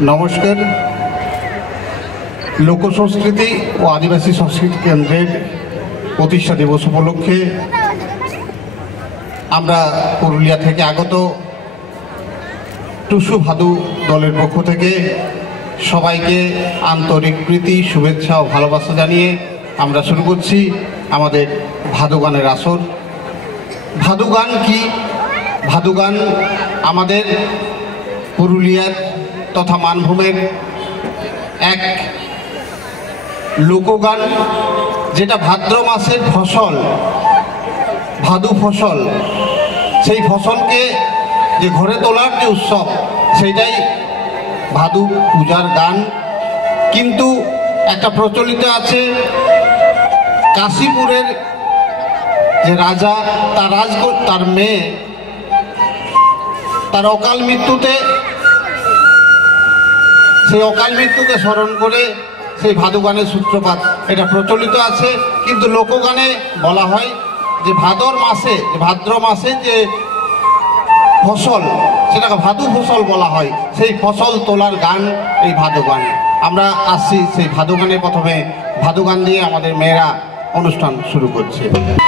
নমস্কার। লোকসংস্কৃতি ও আদিবাসী সংস্কৃতি কেন্দ্রের প্রতিষ্ঠা দিবস উপলক্ষে আমরা পুরুলিয়া থেকে আগত টুসু ভাদু দলের পক্ষ থেকে সবাইকে আন্তরিক প্রীতি, শুভেচ্ছা ও ভালোবাসা জানিয়ে আমরা শুরু করছি আমাদের ভাদু গানের আসর। ভাদু গান কি? ভাদু গান আমাদের পুরুলিয়ার তথা মানভূমের এক লোকগান, যেটা ভাদ্র মাসের ফসল, ভাদু ফসল, সেই ফসলকে যে ঘরে তোলার যে উৎসব, সেইটাই ভাদু পূজার গান। কিন্তু একটা প্রচলিত আছে, কাশীপুরের যে রাজা, তার মেয়ে তার অকাল মৃত্যুতে, সেই অকাল মৃত্যুকে স্মরণ করে সেই ভাদু গানের সূত্রপাত, এটা প্রচলিত আছে। কিন্তু লোকগানে বলা হয় যে ভাদ্র মাসে যে ফসল, সেটাকে ভাদু ফসল বলা হয়, সেই ফসল তোলার গান এই ভাদু গান। আমরা আসছি সেই ভাদু গানে। প্রথমে ভাদু গান দিয়ে আমাদের মেয়েরা অনুষ্ঠান শুরু করছে। ভাদু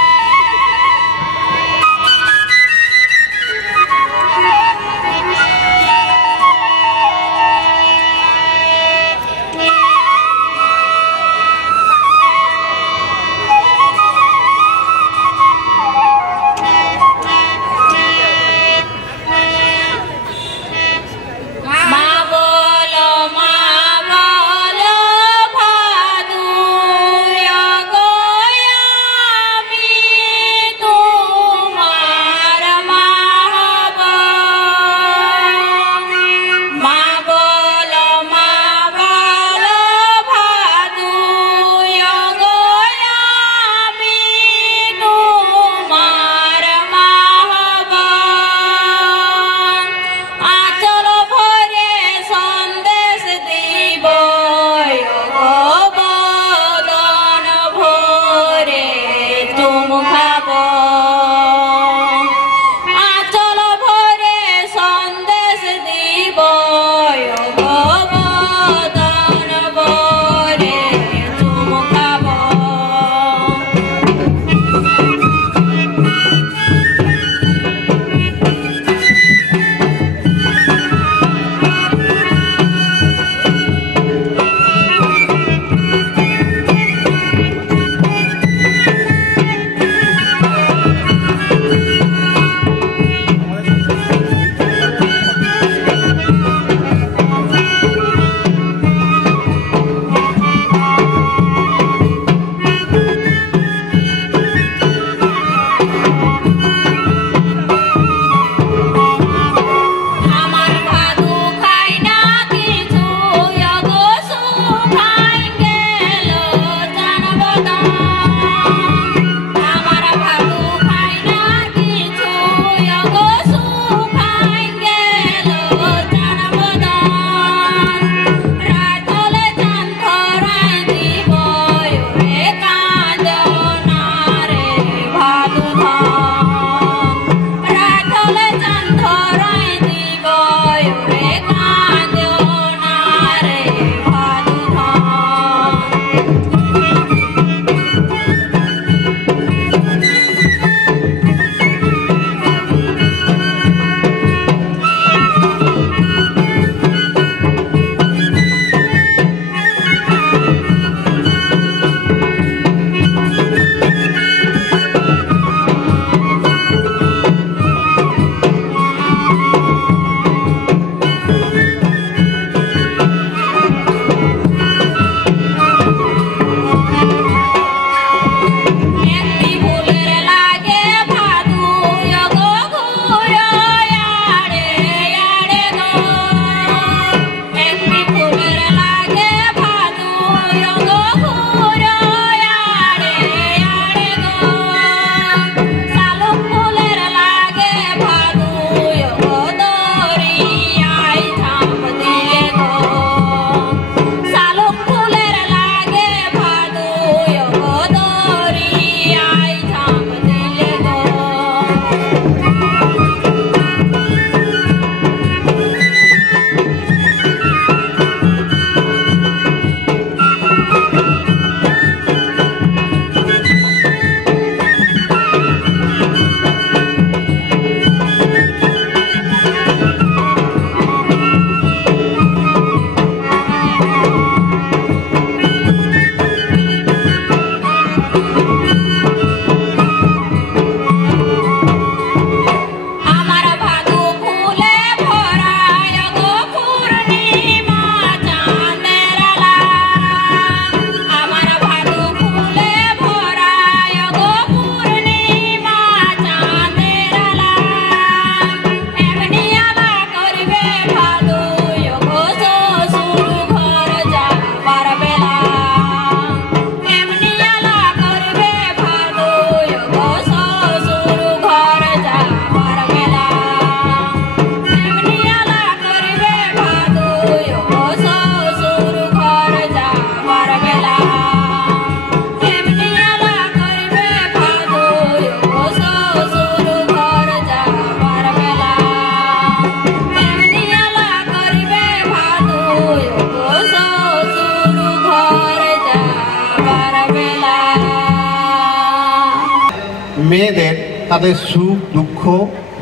মেয়েদের তাদের সুখ দুঃখ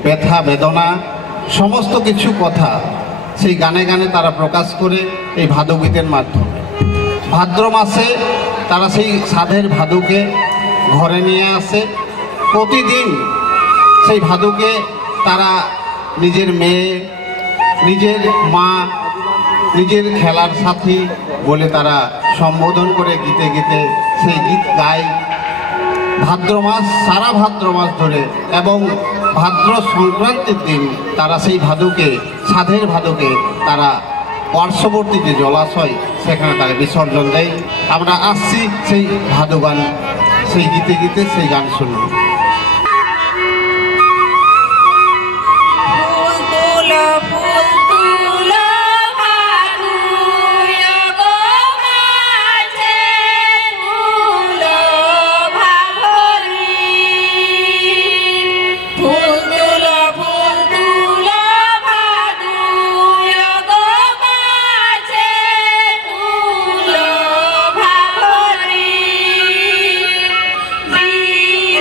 ব্যথা বেদনা সমস্ত কিছু কথা সেই গানে গানে তারা প্রকাশ করে এই ভাদু গীতের মাধ্যমে। ভাদ্র মাসে তারা সেই সাধের ভাদুকে ঘরে নিয়ে আসে। প্রতিদিন সেই ভাদুকে তারা নিজের মেয়ে, নিজের মা, নিজের খেলার সাথী বলে তারা সম্বোধন করে গীতে গীতে সেই গীত গায় ভাদ্র মাস, সারা ভাদ্র মাস ধরে। এবং ভাদ্র সংক্রান্তির দিন তারা সেই ভাদুকে, সাধের ভাদুকে তারা পার্শ্ববর্তী যে জলাশয় সেখানে তারা বিসর্জন দেয়। আমরা আসছি সেই ভাদু গান, সেই গীতে গীতে সেই গান শুনব।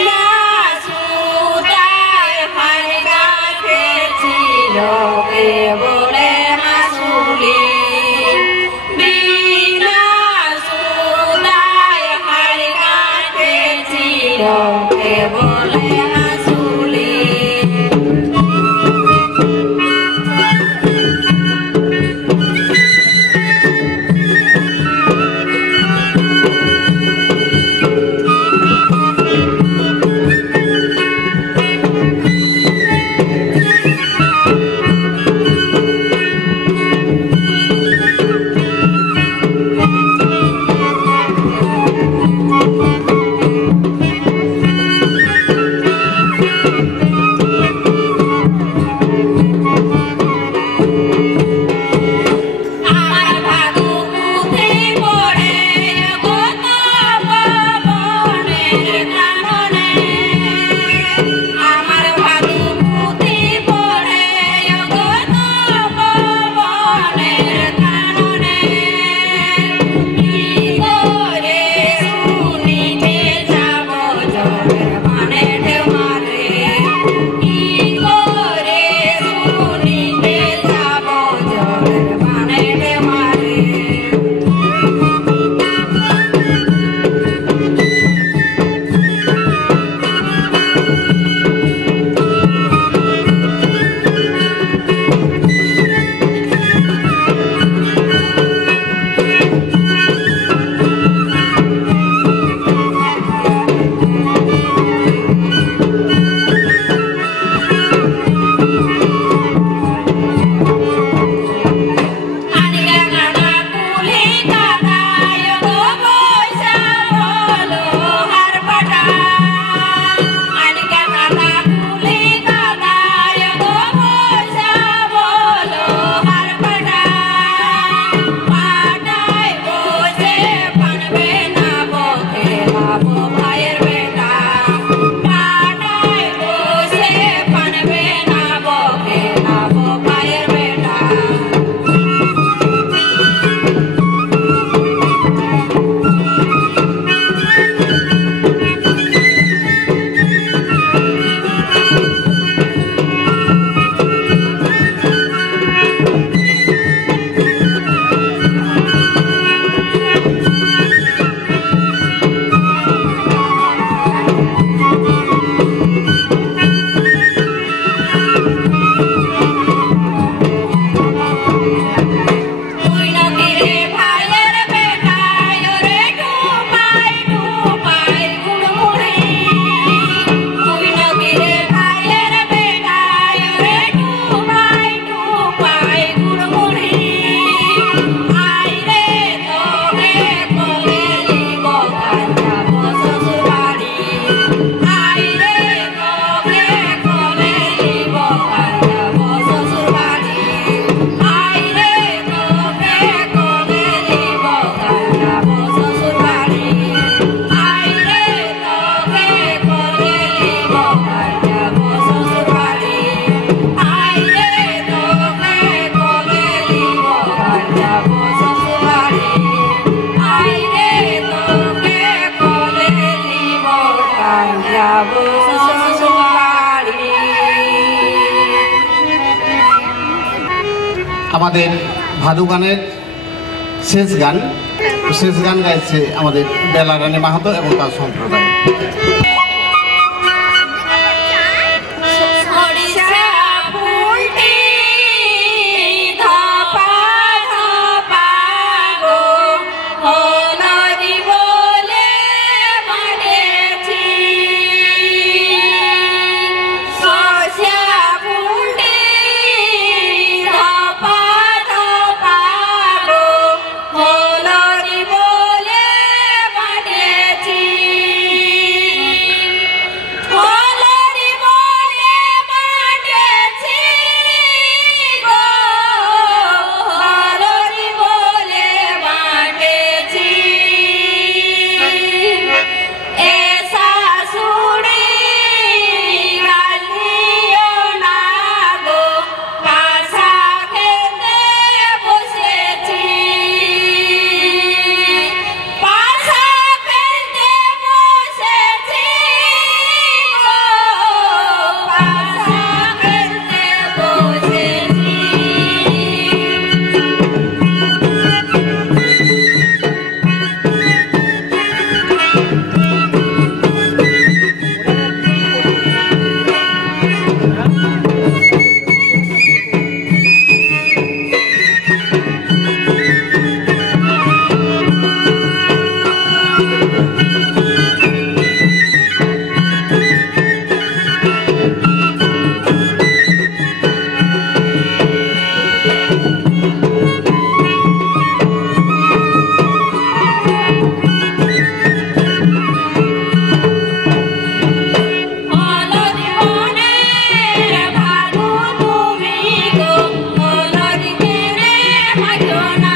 Love. আমাদের ভাদু গানের শেষ গান গাইছে আমাদের বেলা রানী মাহাতো এবং তার সম্প্রদায়। Madonna